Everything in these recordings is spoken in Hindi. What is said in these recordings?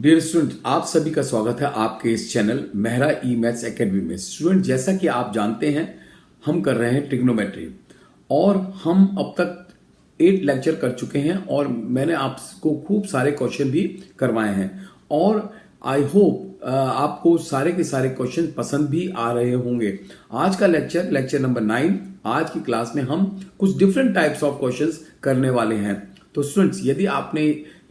डियर स्टूडेंट, आप सभी का स्वागत है आपके इस चैनल मेहरा ई मैथ्स एकेडमी में। स्टूडेंट, जैसा कि आप जानते हैं हम कर रहे हैं ट्रिग्नोमेट्री और हम अब तक 8 लेक्चर कर चुके हैं और मैंने आपको खूब सारे क्वेश्चन भी करवाए हैं और आई होप आपको सारे के सारे क्वेश्चन पसंद भी आ रहे होंगे। आज का लेक्चर नंबर 9। आज की क्लास में हम कुछ डिफरेंट टाइप्स ऑफ क्वेश्चंस करने वाले हैं। तो स्टूडेंट्स, यदि आपने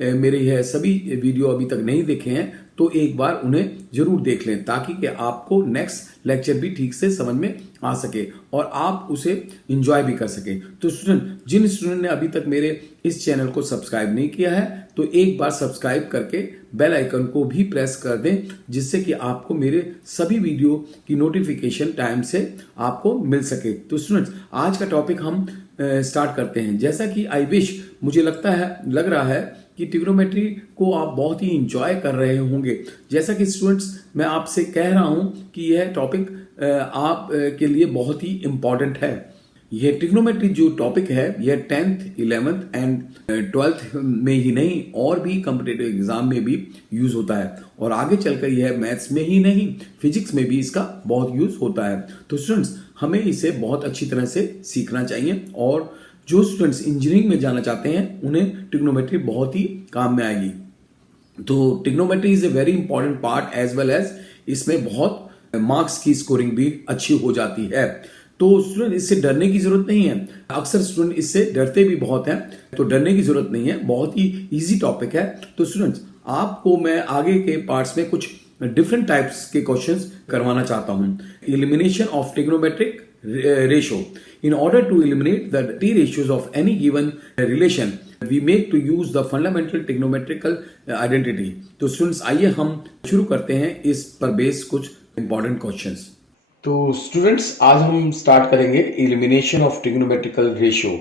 मेरे यह सभी वीडियो अभी तक नहीं देखे हैं तो एक बार उन्हें जरूर देख लें ताकि कि आपको नेक्स्ट लेक्चर भी ठीक से समझ में आ सके और आप उसे एंजॉय भी कर सके। तो स्टूडेंट, जिन स्टूडेंट ने अभी तक मेरे इस चैनल को सब्सक्राइब नहीं किया है तो एक बार सब्सक्राइब करके बेल आइकन को भी प्रेस कर दें, जिससे कि आपको मेरे सभी वीडियो की नोटिफिकेशन टाइम से आपको मिल सके। तो स्टूडेंट्स, आज का टॉपिक हम स्टार्ट करते हैं। जैसा कि मुझे लग रहा है कि ट्रिग्नोमेट्री को आप बहुत ही इंजॉय कर रहे होंगे। जैसा कि स्टूडेंट्स, मैं आपसे कह रहा हूं कि यह टॉपिक आप के लिए बहुत ही इंपॉर्टेंट है। यह ट्रिग्नोमेट्री जो टॉपिक है यह 10th, 11th एंड 12th में ही नहीं और भी कॉम्पिटिटिव एग्जाम में भी यूज होता है और आगे चलकर यह मैथ्स में ही नहीं फिजिक्स में भी इसका बहुत यूज होता है। तो स्टूडेंट्स, हमें इसे बहुत अच्छी तरह से सीखना चाहिए और जो स्टूडेंट्स इंजीनियरिंग में जाना चाहते हैं उन्हें ट्रिग्नोमेट्री बहुत ही काम में आएगी। तो trigonometry is a very important part as well as इसमें बहुत मार्क्स की स्कोरिंग भी अच्छी हो जाती है। तो स्टूडेंट, इससे डरने की जरूरत नहीं है। अक्सर स्टूडेंट इससे डरते भी बहुत हैं, तो डरने की जरूरत नहीं है, बहुत ही इजी टॉपिक है। तो स्टूडेंट्स, आपको मैं आगे के पार्ट्स में कुछ डिफरेंट टाइप्स के क्वेश्चंस करवाना चाहता हूं। Elimination of trigonometric ratio. In order to eliminate the t ratios of any given relation, we make to use the fundamental trigonometrical identity. तो स्टूडेंट्स, आइए हम शुरू करते हैं इस पर बेस कुछ इंपॉर्टेंट क्वेश्चंस। तो स्टूडेंट्स, आज हम स्टार्ट करेंगे elimination of trigonometrical ratio.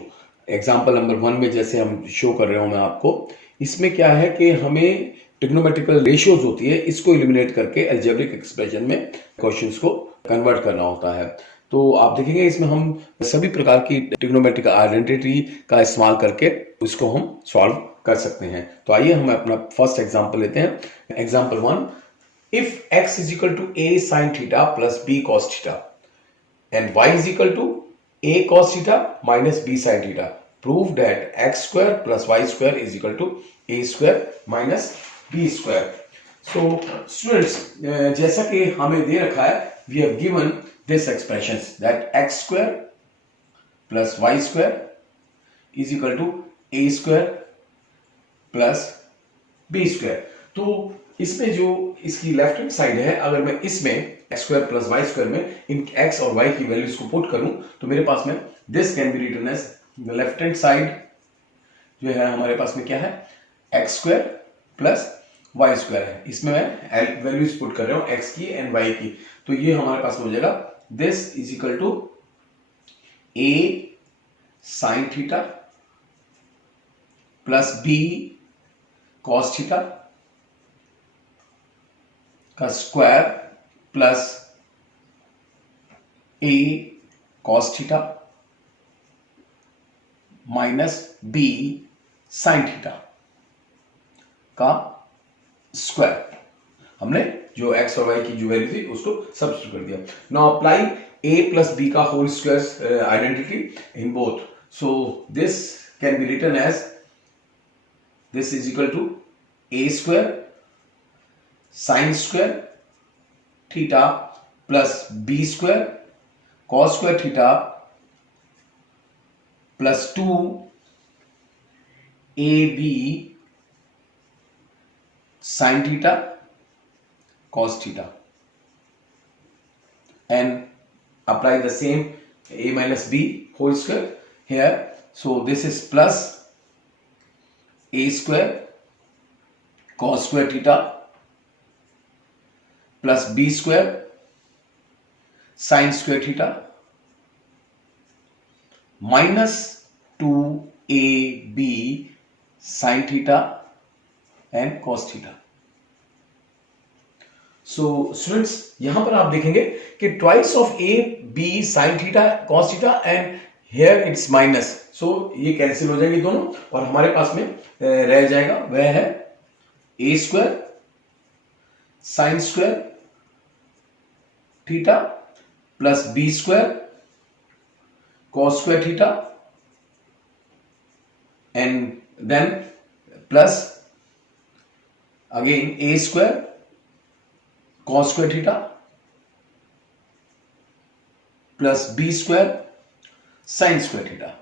Example number 1 में जैसे हम शो कर रहे हूं मैं आपको, इसमें क्या है कि हमें ट्रिग्नोमेट्रिकल रेशियोज होती है, इसको एलिमिनेट करके अलजेब्रिक एक्सप्रेशन में क्वेश्चंस को कन्वर्ट करना होता है। तो आप देखेंगे इसमें हम सभी प्रकार की ट्रिग्नोमेट्रिक आइडेंटिटी का इस्तेमाल करके इसको हम सॉल्व कर सकते हैं। तो आइए हम अपना फर्स्ट एग्जांपल लेते हैं। Example 1, if x is equal to a sin theta plus b cos theta and y is equal to a cos theta minus b sin theta, prove that x square plus y square is equal to a square minus b square. So students, जैसा कि हमें दे रखा है, we have given this expressions that x square plus y square is equal to a square plus b square। तो इसमें जो इसकी लेफ्ट हैंड साइड है, अगर मैं इसमें x square plus y square में इन x और y की वैल्यूज को पुट करूं तो मेरे पास में this can be written as the left hand side जो है हमारे पास में क्या है, x square plus y square है। इसमें मैं वैल्यूज पुट कर रहा हूं x की एंड y की, तो ये हमारे पास हो जाएगा this is equal to a sin theta plus b cos theta का square plus a cos theta minus b sin theta का स्क्वायर। हमने जो x और y की जो वैल्यू थी उसको सब्स्टिट्यूट कर दिया। Now apply a plus b का whole square identity in both. So this can be written as this is equal to a square sine square theta plus b square cos square theta plus 2 ab sine theta cos theta and apply the same a minus b whole square here. So this is plus a square cos square theta plus b square sin square theta minus 2ab sin theta and cos theta. So students, यहां पर आप देखेंगे कि twice of a b sine theta cos theta and here it's minus, so ये कैंसिल हो जाएंगे दोनों और हमारे पास में रह जाएगा वह है a square sine square theta plus B square cos square theta and then plus again a square cos square theta plus B square sine square theta.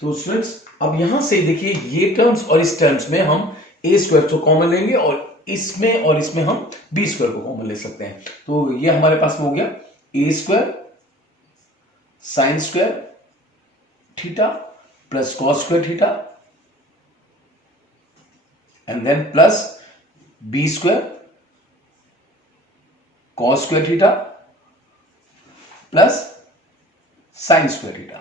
तो स्टूडेंट्स अब यहां से देखिए ये टर्म्स और इस टर्म्स में हम ए स्क्वायर को कॉमन लेंगे और इसमें हम बी स्क्वायर को कॉमन ले सकते हैं। तो ये हमारे पास में हो गया a square sine square theta plus cos square theta and then plus B square cos square theta plus sine square theta.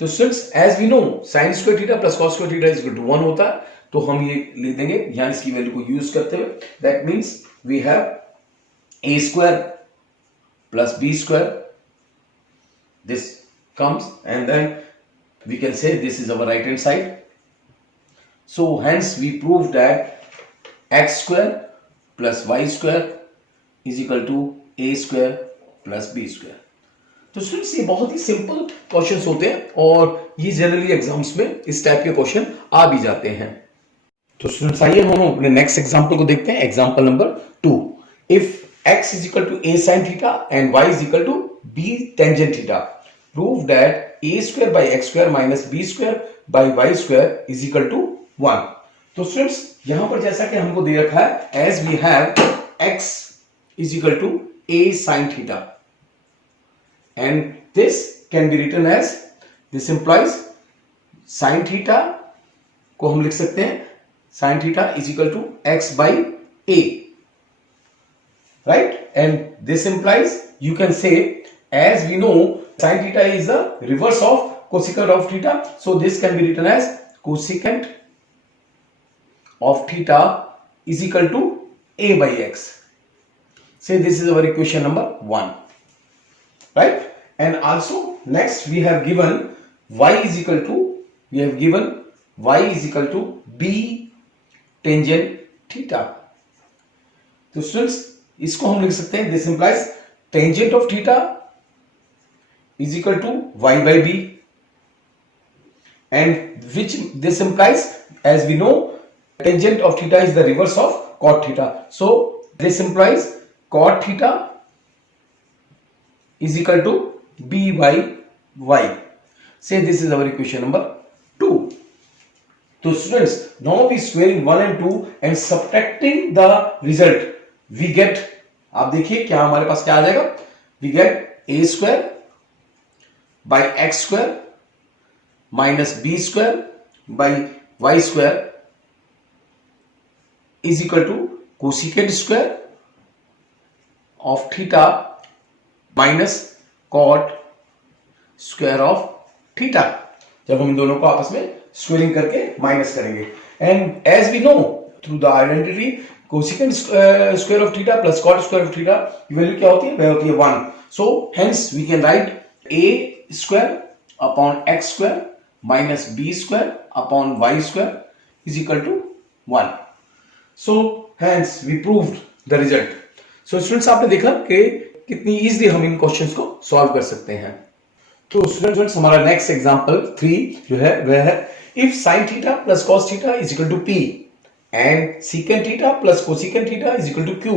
तो students as we know sine square theta plus cos square theta is equal to 1 होता है, तो हम ये लिख देंगे यहां इसकी वैल्यू को यूज करते हुए। That means we have A square plus B square, this comes and then we can say this is our right hand side. So hence we prove that X square plus Y square is equal to A square plus B square. तो स्टूडेंट्स ये बहुत ही सिंपल क्वेश्चंस होते हैं और ये जनरली एग्जाम्स में इस टाइप के क्वेश्चन आ भी जाते हैं। तो स्टूडेंट्स आइए हम अपने नेक्स्ट एग्जांपल को देखते हैं। Example number 2, if x is equal to a sin theta and y is equal to b tangent theta, prove that a square by x square minus b square by y square is equal to 1। तो स्टूडेंट्स यहां पर जैसा कि हमको दे रखा है as we have x is equal to a sin theta and this can be written as, this implies sin theta को हम लिख सकते हैं sin theta is equal to x by a, right? And this implies you can say, as we know sin theta is the reverse of cosecant of theta, so this can be written as cosecant of theta is equal to a by x. Say this is our equation number 1, right? And also next we have given y is equal to b tangent theta. तो स्टूडेंट्स इसको हम लिख सकते हैं, this implies tangent of theta is equal to y by b and which this implies, as we know tangent of theta is the reverse of cot theta, so this implies cot theta is equal to b by y. Say this is our equation number 2. So students now we squaring 1 and 2 and subtracting the result we get, आप देखिए क्या हमारे पास क्या आ जाएगा, we get a square by x square minus b square by y square is equal to cosecant square of theta minus cot square of theta, जब हम इन दोनों को आपस में स्क्वेयरिंग करके माइनस करेंगे। And as we know through the identity cosecant square of theta plus cot square of theta की वैल्यू क्या होती है, वह होती है 1। So hence we can write a square upon x square minus b square upon y square is equal to 1। So hence we proved the result. So students आपने देखा कि कितनी इजीली हम इन क्वेश्चंस को सॉल्व कर सकते हैं। तो स्टूडेंट्स हमारा नेक्स्ट एग्जांपल 3 जो है वह है, if sin theta plus cos theta is equal to p and secant theta plus cosecant theta is equal to q।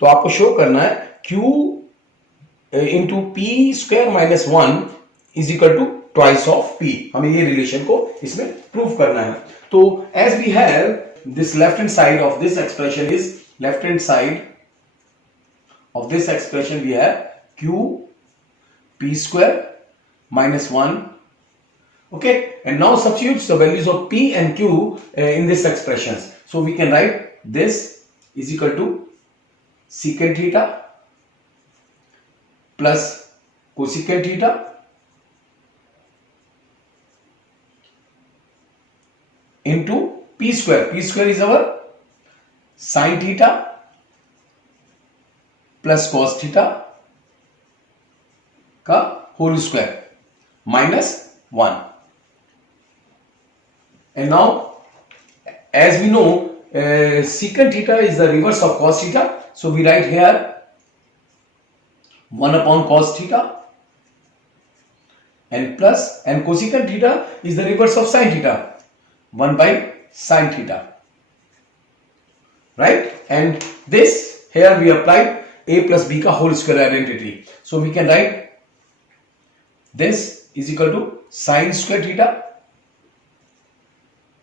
तो आपको शो करना है q into p square minus 1 is equal to twice of p। हमें ये रिलेशन को इसमें प्रूव करना है। तो as we have this left hand side of this expression is, left hand side of this expression we have q p square minus 1, okay, and now substitute the values of p and q in this expressions. So we can write this is equal to secant theta plus cosecant theta into p square. P square is our sin theta plus cos theta का whole square minus 1। And now, as we know, secant theta is the reverse of cos theta. So we write here 1 upon cos theta and plus, and cosecant theta is the reverse of sin theta, 1 by sin theta. Right? And this, here we applied a plus b ka whole square identity. So we can write this is equal to sin square theta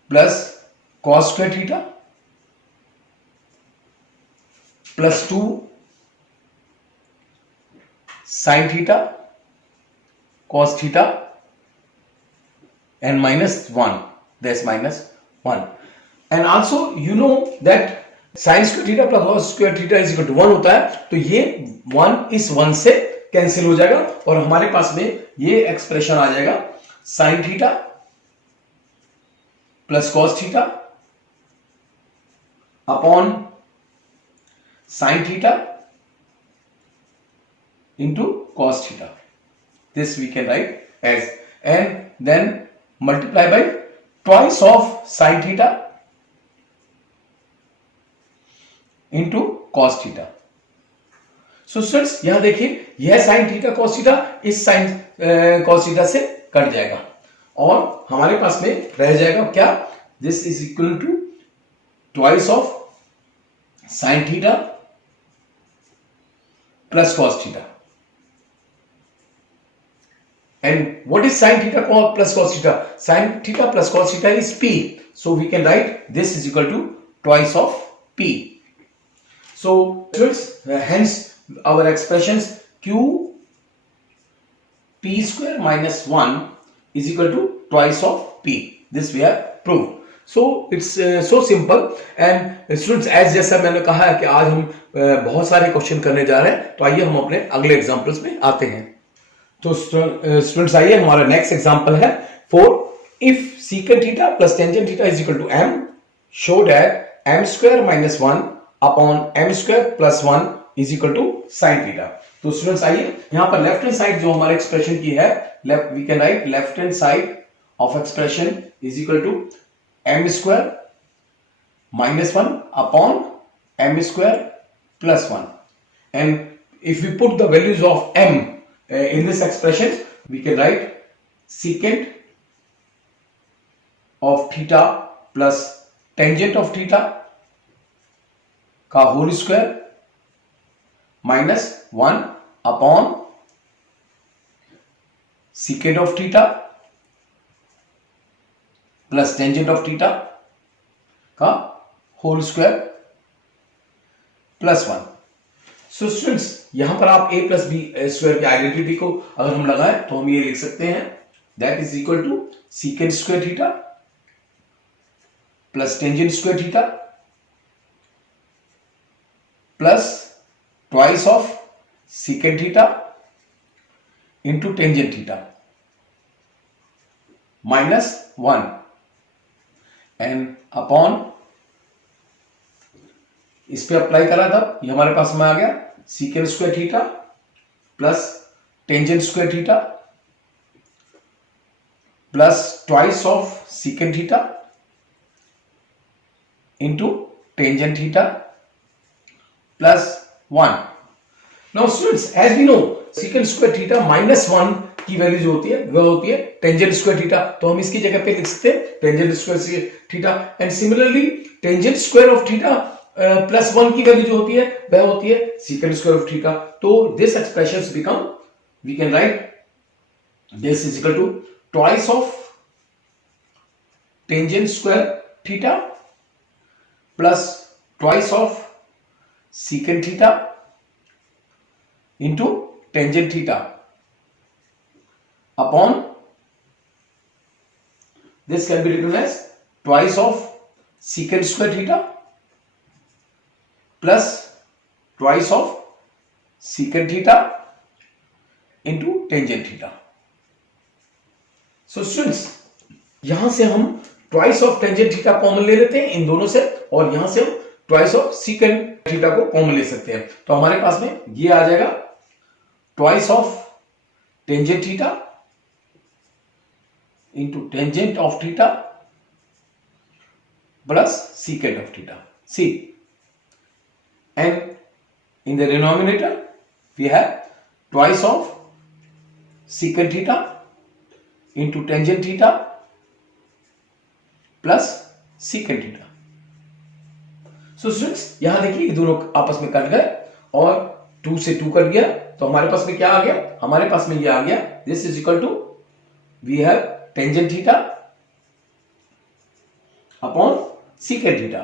plus cos square theta plus 2 sin theta cos theta and minus 1. This minus 1. And also you know that sin square theta plus cos square theta is equal to 1 होता है, तो ये 1 इस 1 से कैंसिल हो जाएगा और हमारे पास में ये एक्सप्रेशन आ जाएगा sin theta plus cos theta upon sin theta into cos theta. This we can write as, and then multiply by twice of sin theta into cos theta. So students यहां देखिए, यह sin theta cos theta इस sin cos theta से कट जाएगा और हमारे पास में रह जाएगा क्या, this is equal to twice of sin theta plus cos theta. And what is sin theta plus cos theta? Sin theta plus cos theta is p. So we can write this is equal to twice of p. So hence our expressions q p square minus 1 is equal to twice of p. This we have proved. So it's so simple. And students, as जैसा मैंने कहा है कि आज हम बहुत सारे क्वेश्चन करने जा रहे हैं, तो आइए हम अपने अगले एग्जांपल्स में आते हैं. तो स्टूडेंट्स आइए, हमारा नेक्स्ट एग्जांपल है 4. If secant theta plus tangent theta is equal to m, show that m square minus 1 upon m square plus 1 is equal to sin theta. तो स्टूडेंट्स आइए, यहां पर लेफ्ट हैंड साइड जो हमारे एक्सप्रेशन की है, we can write left hand side of expression is equal to m square minus 1 upon m square plus 1. And if we put the values of m in this expression, we can write secant of theta plus tangent of theta का whole square minus 1 upon secant of theta plus tangent of theta का whole square plus 1. So students, यहां पर आप a प्लस बी स्क्वायर की आइडेंटिटी को अगर हम लगाएं तो हम ये लिख सकते हैं that is equal to secant square theta plus tangent square theta plus twice of secant theta into tangent theta minus 1 and upon, इस पे अप्लाई करा था, ये हमारे पास में आ गया secant square theta plus tangent square theta plus twice of secant theta into tangent theta plus 1. Now students, as we know secant square theta minus 1 की वैल्यू जो होती है वह होती है टेंजेंट स्क्वायर थीटा, तो हम इसकी जगह पे लिख सकते हैं tangent square theta. And similarly tangent square of theta plus 1 की वैल्यू जो होती है वह होती है secant स्क्वायर ऑफ थीटा. तो this expressions become, we can write this is equal to twice of tangent square theta plus twice of secant theta into tangent theta upon, this can be written as twice of secant square theta plus twice of secant theta into tangent theta. So students, यहां से हम twice of tangent theta common ले लेते हैं इन दोनों से, और यहां से हम ट्वाइस ऑफ secant थीटा को कॉमन ले सकते हैं. तो हमारे पास में ये आ जाएगा twice of tangent theta into tangent of theta plus secant of theta. See, and in the denominator we have twice of secant theta into tangent theta plus secant theta. So students, यहां देखिए ये दोनों आपस में कट गए और 2 से 2 कट गया, तो हमारे पास में क्या आ गया? हमारे पास में ये आ गया, this is equal to we have tangent theta upon secant theta,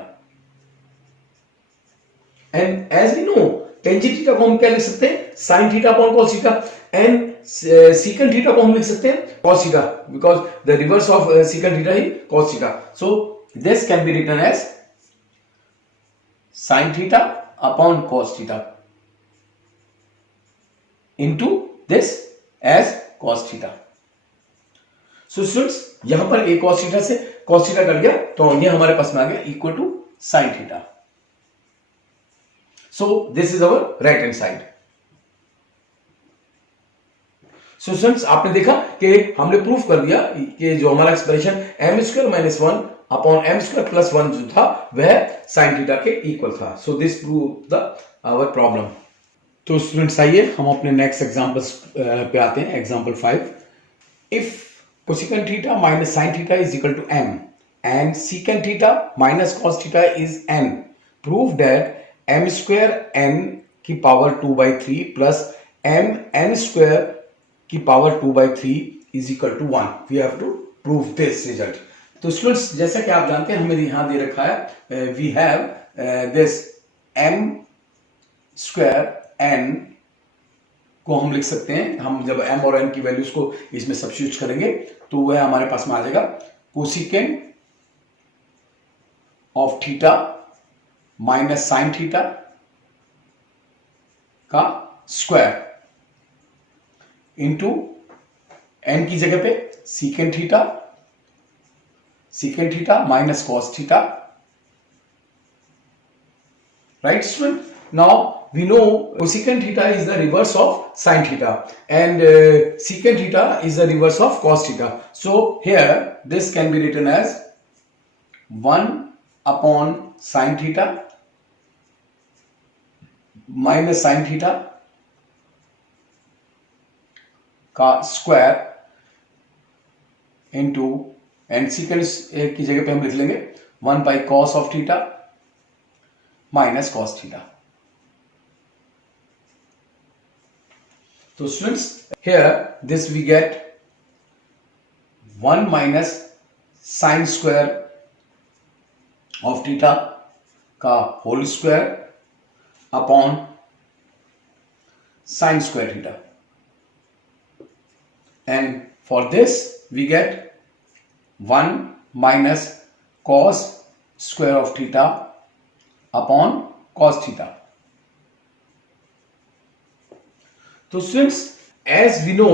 and as we know tangent theta को हम क्या लिख सकते हैं? Sine theta upon cos theta, and secant theta को हम लिख सकते हैं cos theta, because the reverse of secant theta ही cos theta. So this can be written as sin theta upon cos theta into this as cos theta. So students, यहां पर a cos theta से cos theta कर गया, तो ये हमारे पास में आ गया equal to sin theta. So this is our right hand side. So students, आपने देखा कि हमने प्रूफ कर दिया कि जो हमारा expression m square minus 1 upon m square plus 1 जो था वह साइन थीटा के इक्वल था. So this prove the our problem. तो स्टूडेंट्स आइए हम अपने नेक्स्ट एग्जांपल्स पे आते हैं. Example 5, if cosecant theta minus sine theta is equal to m and secant theta minus cos theta is n, prove that m square n की power 2/3 plus m n square की power 2/3 is equal to 1. We have to prove this result. तो स्टूडेंट्स, जैसा कि आप जानते हैं हमें यहां दे रखा है we have this m square n को हम लिख सकते हैं, हम जब m और n की वैल्यूज को इसमें सब्स्टिट्यूट करेंगे तो वह हमारे पास में आ जाएगा cosecant of theta minus sine theta का स्क्वायर इंटू n की जगह पे secant theta minus cos theta. Right student? Now we know cosecant theta is the reverse of sin theta and secant theta is the reverse of cos theta. So here this can be written as 1 upon sin theta minus sin theta का स्क्वायर इंटू एंड सेकेंड की जगह पे हम लिख लेंगे 1 by cos of theta minus cos theta. तो students, here this we get 1 minus sin square of theta का whole square upon sin square theta, and for this we get 1 minus cos square of theta upon cos theta. तो students, as we know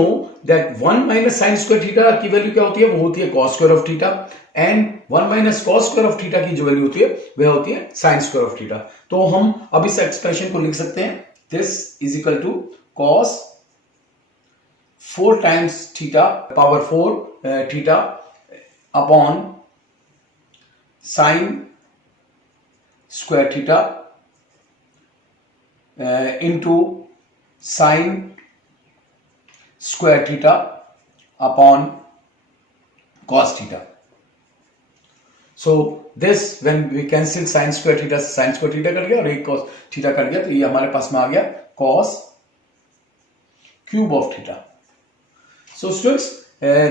that 1 minus sine square theta की वैल्यू क्या होती है? वो होती है cos square of theta, and 1 minus cos square of theta की जो वैल्यू होती है वह होती है साइन स्क्वायर ऑफ थीटा. तो हम अब इस एक्सप्रेशन को लिख सकते हैं, this is equal to cos 4 times theta power 4 theta upon sine square theta into sine square theta upon cos theta. So this when we cancel sin square theta से sin square theta कर गया और एक cos theta कर गया, तो ये हमारे पास में आ गया cos cube of theta. So students,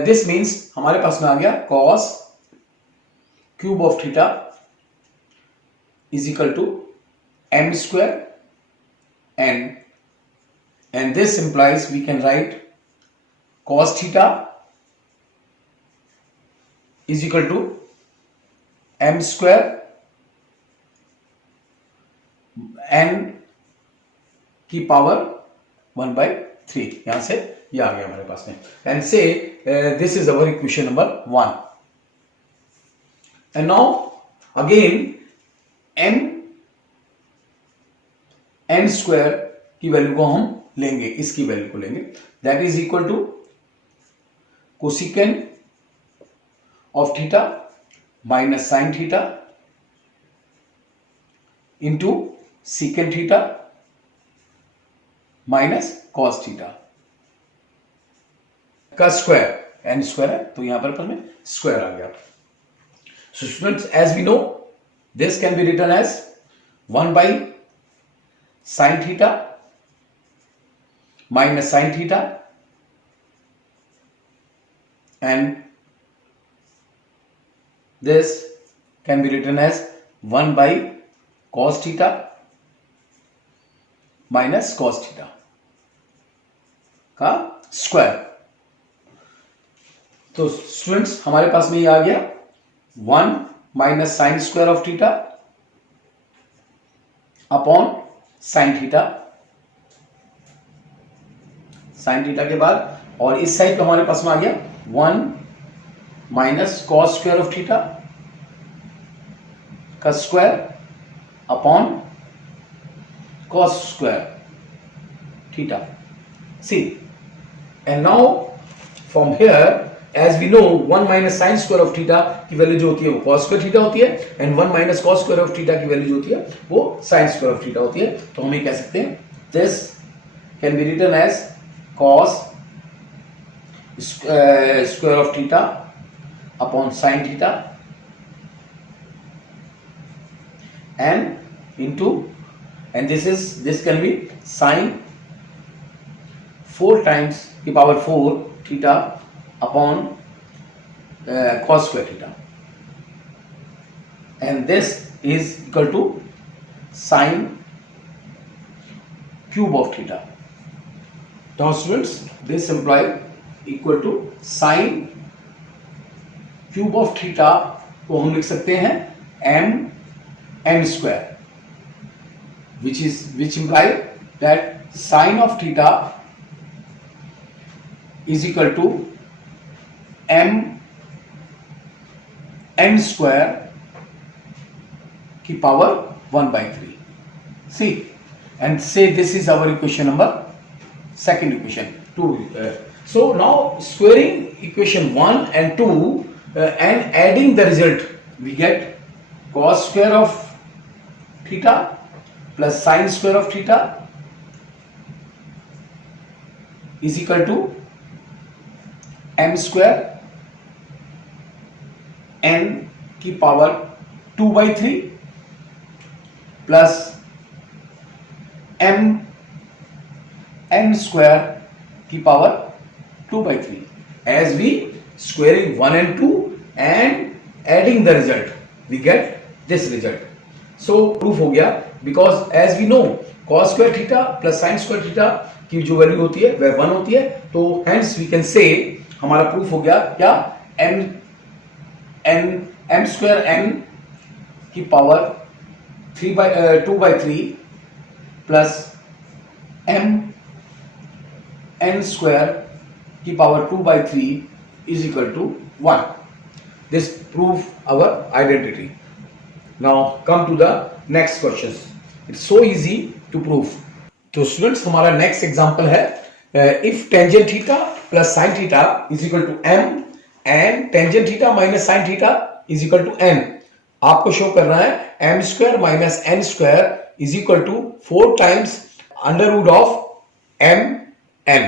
this means हमारे पास में आ गया cos cube of theta is equal to m square n, and this implies we can write cos theta is equal to m square n की पावर 1/3. यहां से ये आ गया हमारे पास में, एंड से this is our equation number 1. And now again n square की वैल्यू को हम लेंगे, इसकी वैल्यू को लेंगे, that is equal to cosecant of theta minus sine theta into secant theta minus cos theta का स्क्वायर, एन स्क्वायर है तो यहां पर में स्क्वायर आ गया. So students, as we know this can be written as 1 by sin theta minus sin theta and this can be written as 1 by cos theta minus cos theta का स्क्वायर. तो स्टूडेंट्स हमारे पास में ये आ गया 1 minus sine square of theta upon sine theta, sign theta के बाद और इस साइड पे हमारे पास में आ गया 1 minus cos square of theta का square upon cos square theta. See and now from here as we know 1 minus sine square of theta की वैल्यू जो होती है वो कॉस स्क्वायर थीटा होती है and 1 minus cos square of theta की वैल्यू जो होती है वो साइन स्क्वायर ऑफ थीटा होती है. तो हम ये कह सकते हैं this can be written as cos square of theta upon sine theta and into and this can be sin 4 times the power 4 theta upon cos square theta and this is equal to sin cube of theta. Now students, this implies equal to sin cube of theta को हम लिख सकते हैं m n square, which imply that sine of theta is equal to m n square की power 1 by 3. See and say this is our equation number second equation 2. So now squaring equation 1 and 2 and adding the result we get cos square of theta plus sin square of theta is equal to m square n की power 2 by 3 plus m n square की power 2 by 3 as we squaring 1 and 2 and adding the result we get this result. So proof हो गया because as we know cos square theta plus sin square theta की जो वैल्यू होती है वह 1 होती है. तो hence we can say हमारा प्रूफ हो गया क्या m square n की power 2 by 3 plus m n square की power 2 by 3 is equal to 1. This prove our identity. Now come to the next questions. It's so easy to prove. तो स्टूडेंट्स हमारा नेक्स्ट एग्जांपल है if tangent theta plus sin theta is equal to m and tangent theta minus sin theta is equal to n. आपको शो करना है m square minus n square is equal to 4 times under root of m n.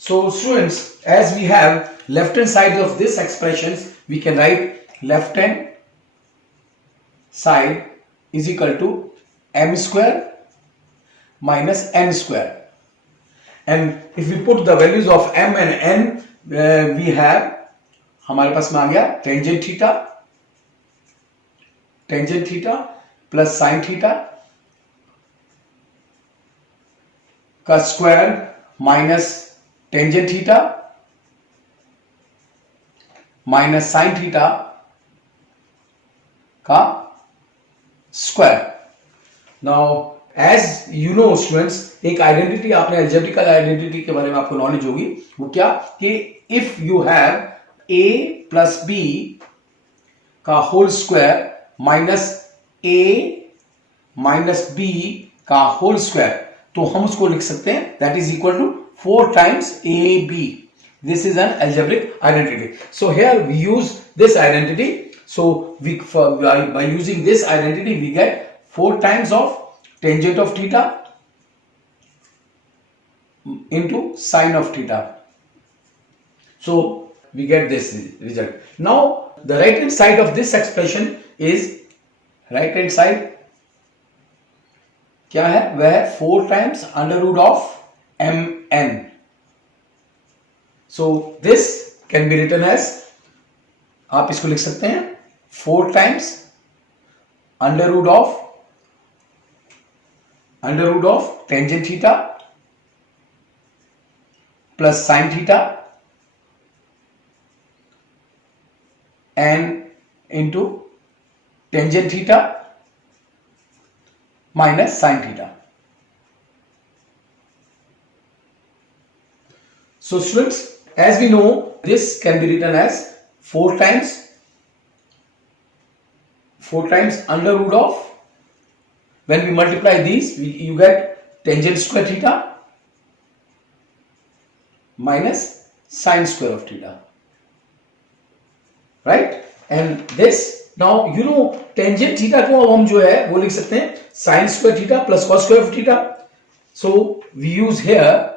So students, as we have left hand side of this expressions, we can write left hand side is equal to m square minus n square. And if we put the values of m and n, we have हमारे पास में आ गया tangent theta plus sin theta का square minus tangent theta minus sin theta का square. Now as you know students, एक आइडेंटिटी आपने अलजेब्रिकल आइडेंटिटी के बारे में आपको नॉलेज होगी. वो क्या कि if you have a plus b का whole square minus a minus b का होल स्क्वायर, तो हम उसको लिख सकते हैं that is equal to 4 times ab. This is an algebraic identity. So here we use this identity. So by using this identity we get 4 times of tangent of theta into sine of theta. So we get this result. Now the right hand side of this expression is, right hand side क्या है, वह है 4 times under root of mn. So this can be written as, आप इसको लिख सकते हैं 4 times under root of tangent theta plus sine theta and into tangent theta minus sine theta. So students, as we know, this can be written as 4 times under root of, when we multiply these, you get tangent square theta minus sine square of theta, right? And this, now you know tangent theta को अब हम जो है वो लिख सकते हैं sin square theta plus cos square of theta. So we use here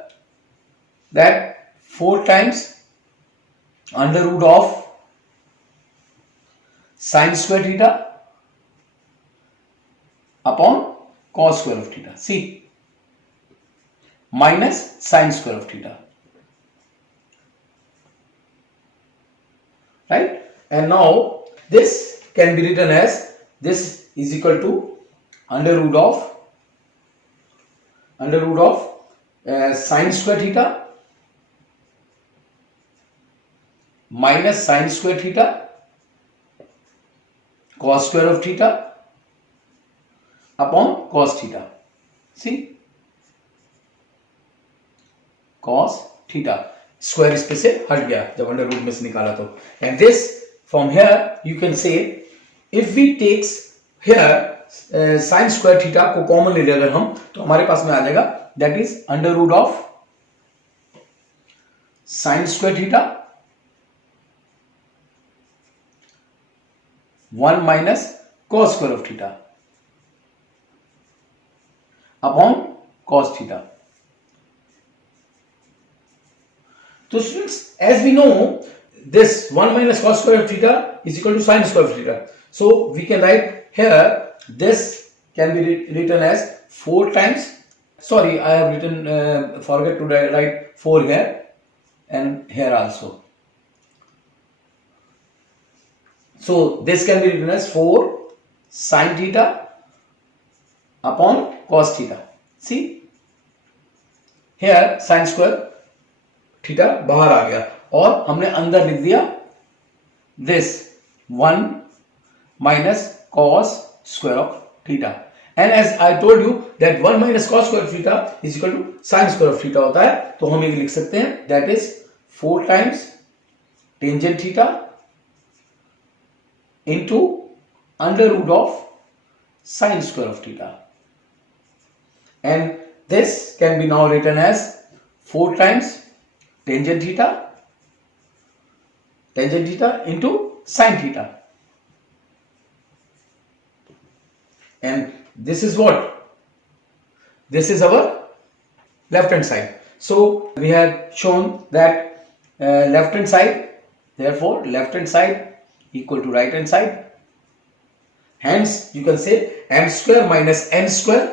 that 4 times under root of sin square theta upon cos square of theta, see, minus sin square of theta, right? And now this can be written as, this is equal to under root of sin square theta minus sin square theta cos square of theta upon cos theta. See, cos theta, square इस पे से हट गया जब अंडर रूट में से निकाला तो. And this from here you can say, if we takes here sine square theta को कॉमन ले लें अगर हम, तो हमारे पास में आ जाएगा that is under root of sine square theta 1 minus cos square of theta upon cos theta. So students, as we know, this 1 minus cos square of theta is equal to sin square of theta. So we can write here, this can be written as 4 times, sorry, I have written, forget to write 4 here and here also. So this can be written as 4 sin theta upon cos theta. See, here sin square theta बाहर आ गया और हमने अंदर लिख दिया this 1 minus cos square of theta. And as I told you that 1 minus cos square of theta is equal to sine square of theta होता है, तो हम ये लिख सकते हैं that is 4 times tangent theta into under root of sine square of theta. And this can be now written as 4 times tangent theta into sin theta, and this is what, this is our left hand side. So we have shown that left hand side, therefore left hand side equal to right hand side, hence you can say m square minus n square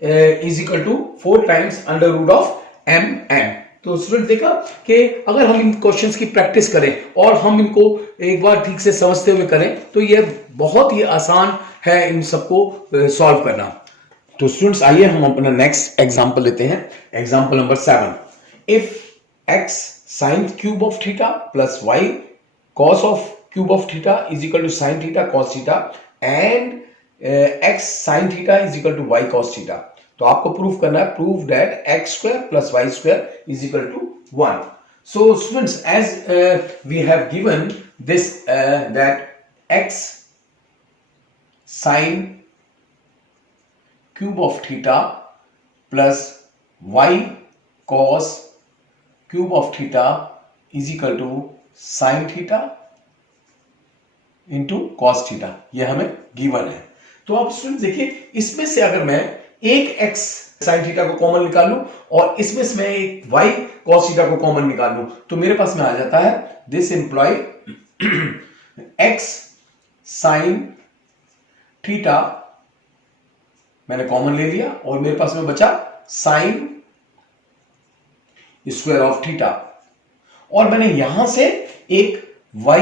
is equal to 4 times under root of mn. तो स्टूडेंट देखा कि अगर हम इन क्वेश्चंस की प्रैक्टिस करें और हम इनको एक बार ठीक से समझते हुए करें तो ये बहुत ही आसान है इन सबको सॉल्व करना. तो स्टूडेंट्स आइए हम अपना नेक्स्ट एग्जांपल लेते हैं. Example number 7. If x sin cube of theta plus y cos of cube of theta is equal to sin theta cos theta and x sin theta is equal to y cos theta. तो आपको प्रूफ करना है, prove that x square plus y square is equal to 1. So students, as we have given this that x sin cube of theta plus y cos cube of theta is equal to sin theta into cos theta, ये हमें गिवन है. तो आप स्टूडेंट देखिए, इसमें से अगर मैं एक x साइन थीटा को कॉमन निकाल लूं और इसमें से मैं एक y cos थीटा को कॉमन निकाल लूं, तो मेरे पास में आ जाता है this imply x sine theta मैंने कॉमन ले लिया और मेरे पास में बचा साइन स्क्वायर ऑफ थीटा, और मैंने यहां से एक y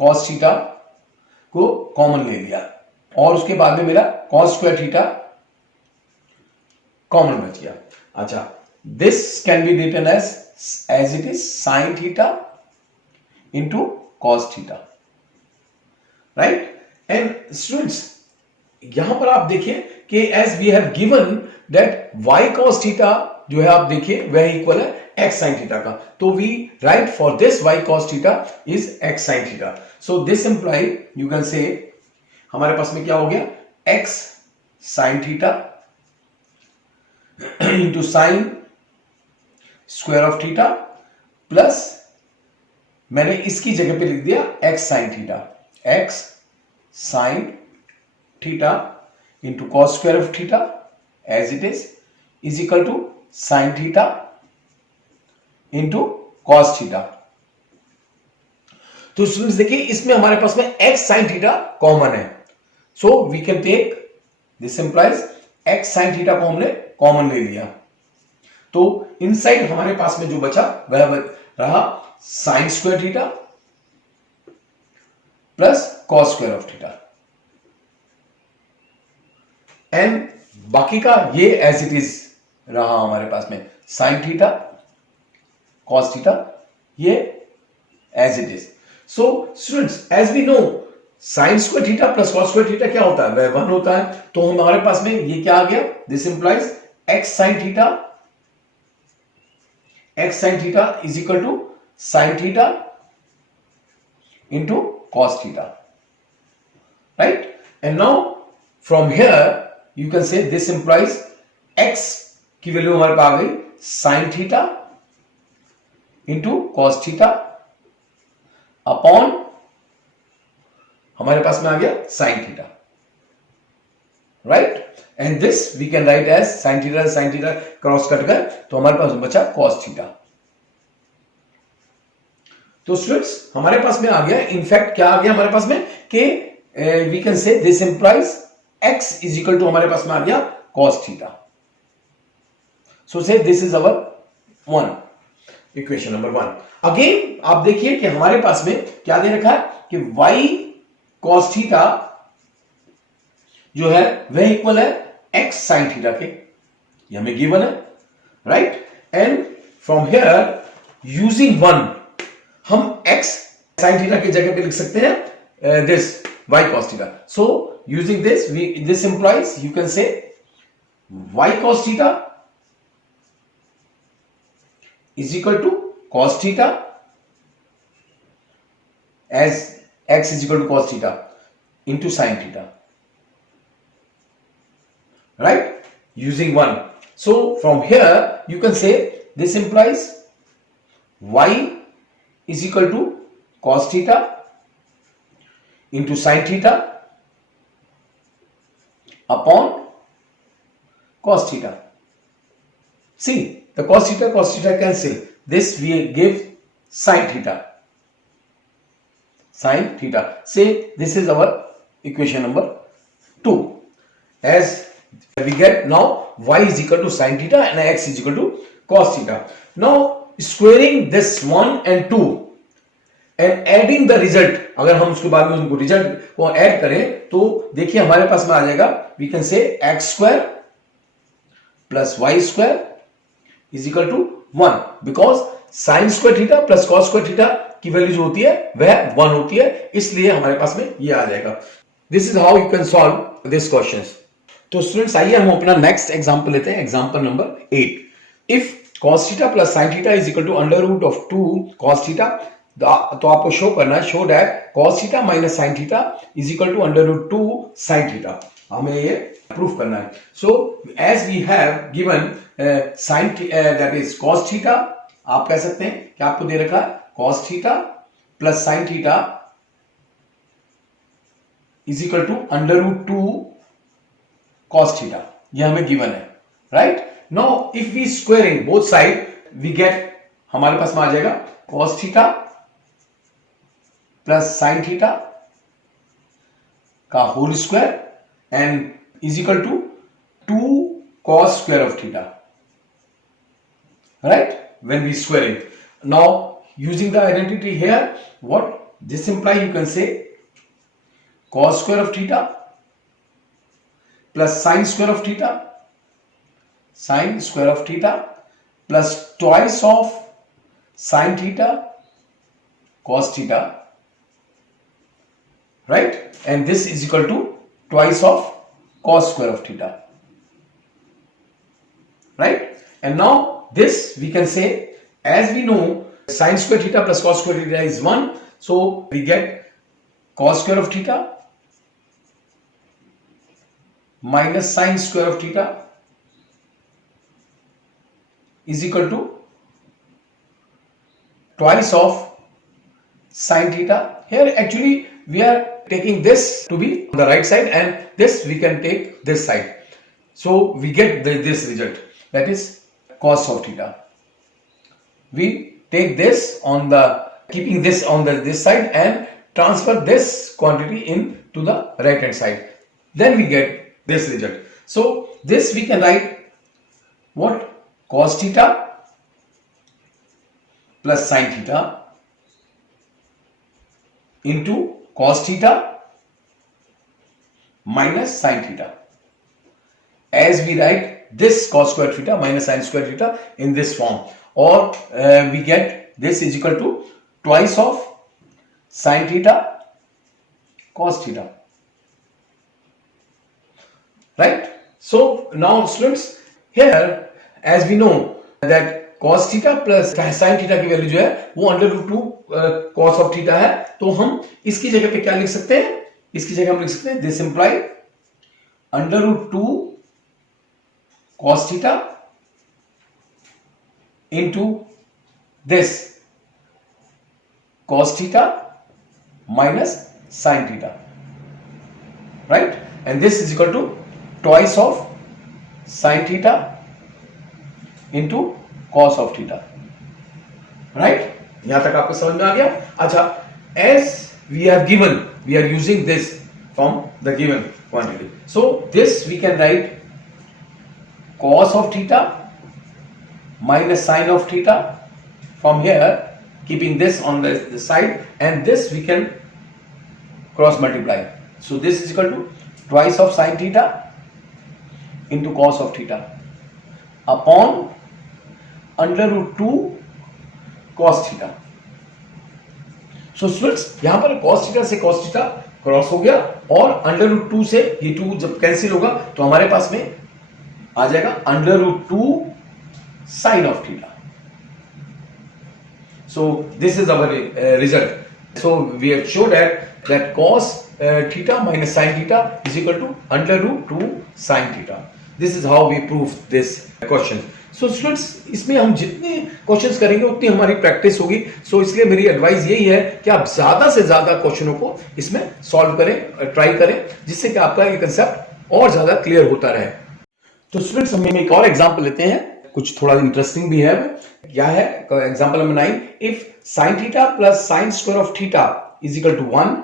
cos थीटा को कॉमन ले लिया और उसके बाद में मेरा cos स्क्वायर थीटा कॉमन बच गया। अच्छा, this can be written as it is sine theta into cos theta, right. And students यहां पर आप देखिए कि as we have given that y cos theta जो है आप देखिए वह इक्वल है x sin थीटा का, तो we write for this y cos theta is x sin theta. So this imply you can say हमारे पास में क्या हो गया, x sin theta into sine square of theta plus मैंने इसकी जगह पे लिख दिया x sin theta, x sin theta into cos square of theta as it is equal to sine theta into cos theta. तो स्टूडेंट्स देखिए इसमें हमारे पास में x sin थीटा कॉमन है, so we can take this implies x sin theta को हमने कॉमन ले लिया, तो इनसाइड हमारे पास में जो बचा वह रहा sign square theta plus cos square of theta, and बाकी का ये एज इट इज रहा हमारे पास में साइन थीटा कॉस थीटा, ये as it is. So students as we know sine square theta plus cos square theta क्या होता है, वह 1 होता है, तो हमारे पास में ये क्या आ गया, this implies x sin theta is equal to sine theta into cos theta, right. And now from here you can say this implies x की वैल्यू हमारे पास आ गई sine theta into cos theta upon हमारे पास में आ गया sine theta, right. And this we can write as sine theta cross cut गए तो हमारे पास बचा कॉस थीटा। तो स्टूडेंट्स हमारे पास में आ गया, इनफैक्ट क्या आ गया हमारे पास में कि we can say this implies x is equal to हमारे पास में आ गया cos theta. So say this is our 1 equation number 1। Again आप देखिए कि हमारे पास में क्या दे रखा है कि y cos थीटा जो है वह इक्वल है x sin थीटा के, ये हमें गिवन है, right. And from here using 1 हम x sin थीटा की जगह पे लिख सकते हैं this y cos theta. So using this implies you can से y cos theta is equal to cos theta as x is equal to cos theta into sin theta, right, using 1. So from here you can say this implies y is equal to cos theta into sin theta upon cos theta. See, the cos theta cancel. This we give sin theta. Sin theta. Say this is our equation number 2. As we get now y is equal to sin theta and x is equal to cos theta. Now squaring this 1 and 2 and adding the result. अगर हम उसके बाद में उनको रिजल्ट को ऐड करें तो देखिए हमारे पास में आ जाएगा, we can say x square plus y square is equal to 1 because sin square theta plus cos square theta की वैल्यू जो होती है वह 1 होती है, इसलिए हमारे पास में ये आ जाएगा। This is how you can solve this questions. तो स्टूडेंट्स आइए हम अपना नेक्स्ट एग्जांपल लेते हैं, example number 8। If cos theta plus sin theta is equal to under root of 2 cos theta, तो आपको शो करना है, show that cos theta minus sin theta is equal to under root 2 sin theta, हमें ये प्रूफ करना है। So as we have given sign that is cos theta, आप कह सकते हैं कि आपको दे रखा है cos theta plus sin theta is equal to √2 cos theta, ये हमें गिवन है, right. Now if we squaring both side we get, हमारे पास में आ जाएगा cos theta plus sin theta का whole square and is equal to 2 cos square of theta, right, when we square it. Now using the identity here, what this imply, you can say cos square of theta plus sin square of theta, sin square of theta plus twice of sin theta cos theta, right, and this is equal to twice of cos square of theta, right. And now this we can say, as we know sin square theta plus cos square theta is 1, so we get cos square of theta minus sin square of theta is equal to twice of sin theta. Here actually we are taking this to be on the right side and this we can take this side, so we get this result, that is cos of theta. We take this on the, keeping this on this side and transfer this quantity in to the right hand side, then we get this result. So this we can write what, cos theta plus sin theta into cos theta minus sin theta, as we write this cos square theta minus sin square theta in this form, or we get this is equal to twice of sin theta cos theta, right. So now students, here as we know that cos theta plus sin theta की वैल्यू जो है वो √2 cos of theta है, तो हम इसकी जगह पे क्या लिख सकते हैं, इसकी जगह हम लिख सकते हैं this imply √2 cos theta into this cos theta minus sin theta, right, and this is equal to twice of sin theta into cos of theta, right. यहां तक आपको समझ में आ गया। अच्छा, as we have given, we are using this from the given quantity, so this we can write cos of theta minus sin of theta from here, keeping this on the side, and this we can cross multiply, so this is equal to twice of sin theta into cos of theta upon √2 cos theta. So students, यहां पर cos theta से cos theta क्रॉस हो गया और √2 से ये 2 जब कैंसिल होगा तो हमारे पास में आ जाएगा √2 sin of theta. So this is our result. So we have showed that cos theta minus sin theta is equal to √2 sin theta. This is how we prove this question. So students, इसमें हम जितने क्वेश्चंस करेंगे उतनी हमारी प्रैक्टिस होगी, so इसलिए मेरी एडवाइस यही है कि आप ज्यादा से ज्यादा क्वेश्चनों को इसमें सॉल्व करें, ट्राई करें, जिससे कि आपका ये कंसेप्ट और ज्यादा क्लियर होता रहे। तो स्टूडेंट्स, हम एक और एग्जांपल लेते हैं, कुछ थोड़ा इंटरेस्टिंग भी है। क्या है example number 9, if sin theta plus sin square of theta is equal to 1,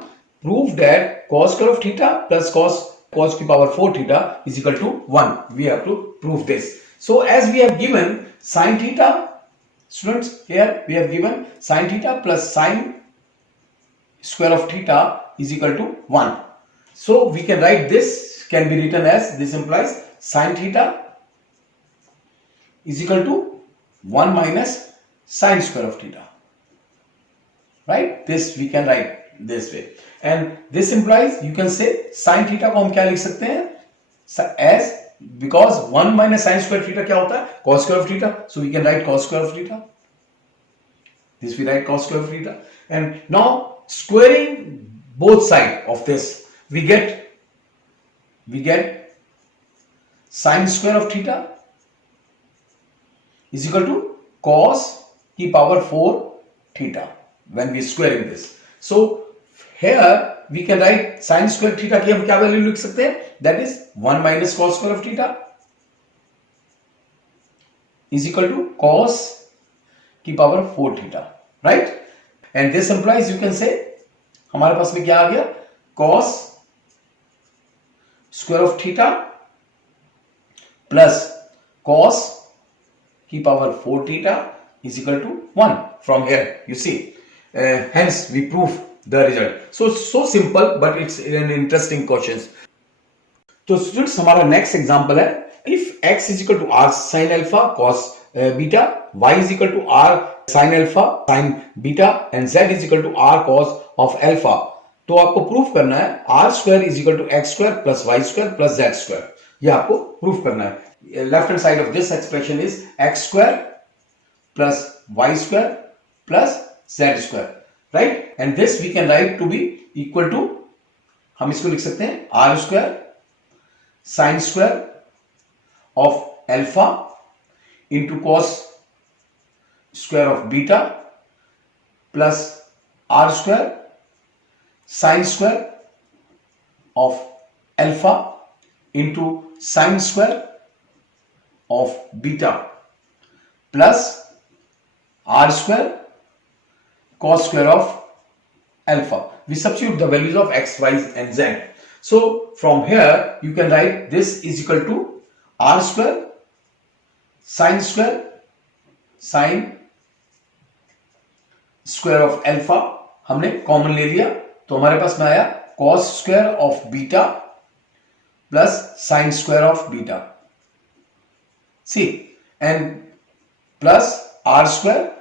prove that cos square of theta plus cos की power 4 theta is equal to 1। We have to prove this. So as we have given sin theta, students, here we have given sin theta plus sin square of theta is equal to 1. So we can write this, can be written as, this implies sin theta is equal to 1 minus sin square of theta, right? This we can write this way, and this implies, you can say sin theta को हम क्या लिख सकते हैं, as, because 1 minus sin square theta क्या होता है, cos square of theta, so we can write cos square of theta. This we write cos square of theta, and now squaring both sides of this, we get sin square of theta is equal to cos की power 4 theta when we squaring this. So here we can write sine square theta की हम क्या वैल्यू लिख सकते हैं, that is 1 minus cos square of theta is equal to cos की power 4 theta, right. And this implies you can say हमारे पास में क्या आ गया, cos square of theta plus cos की power 4 theta is equal to 1 from here, you see. Hence we prove the result. So simple, but it's an interesting questions. तो स्टूडेंट्स हमारा नेक्स्ट एग्जांपल है, if x is equal to r sin alpha cos beta, y is equal to r sin alpha sin beta and z is equal to r cos of alpha. तो आपको प्रूफ करना है r square is equal to x square plus y square plus z square, ये आपको प्रूफ करना है। Left hand side of this expression is x square plus y square plus z square, right? And this we can write to be equal to, हम इसको लिख सकते हैं r square sin square of alpha into cos square of beta plus r square sin square of alpha into sin square of beta plus r square cos square of alpha. We substitute the values of x, y and z. So from here you can write this is equal to r square sin square of alpha, हमने कॉमन ले लिया तो हमारे पास में आया cos square of beta plus sin square of beta, see, and plus r square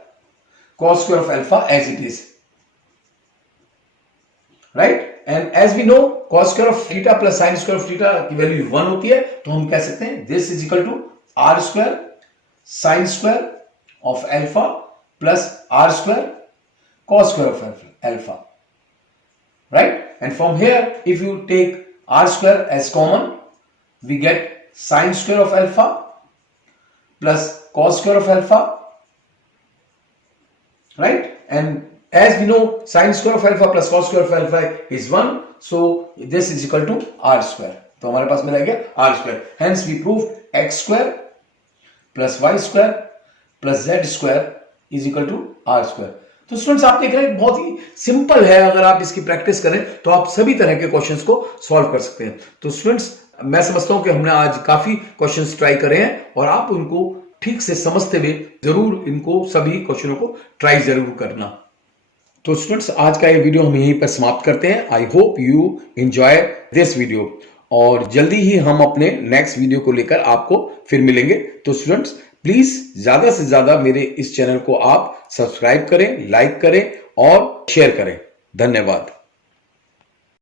cos square of alpha as it is, right? And as we know cos square of theta plus sin square of theta की वैल्यू 1 होती है, तो हम कह सकते हैं this is equal to r square sin square of alpha plus r square cos square of alpha, right? And from here if you take r square as common, we get sin square of alpha plus cos square of alpha, right? And as we know sin square of alpha plus cos square of alpha is 1, so this is equal to r square, तो हमारे पास मिल गया r square. Hence we proved x square plus y square plus z square is equal to r square. तो स्टूडेंट्स आप देख रहे हैं बहुत ही सिंपल है, अगर आप इसकी प्रैक्टिस करें तो आप सभी तरह के क्वेश्चंस को सॉल्व कर सकते हैं। तो स्टूडेंट्स मैं समझता हूं कि हमने आज काफी क्वेश्चंस ट्राई करे हैं और आप उनको ठीक से समझते हुए जरूर इनको सभी क्वेश्चनों को ट्राई जरूर करना। तो स्टूडेंट्स आज का ये वीडियो हम यहीं पर समाप्त करते हैं। I hope you enjoy this video और जल्दी ही हम अपने नेक्स्ट वीडियो को लेकर आपको फिर मिलेंगे। तो स्टूडेंट्स प्लीज ज्यादा से ज्यादा मेरे इस चैनल को आप सब्सक्राइब करें, लाइक करें और शेयर करें। धन्यवाद।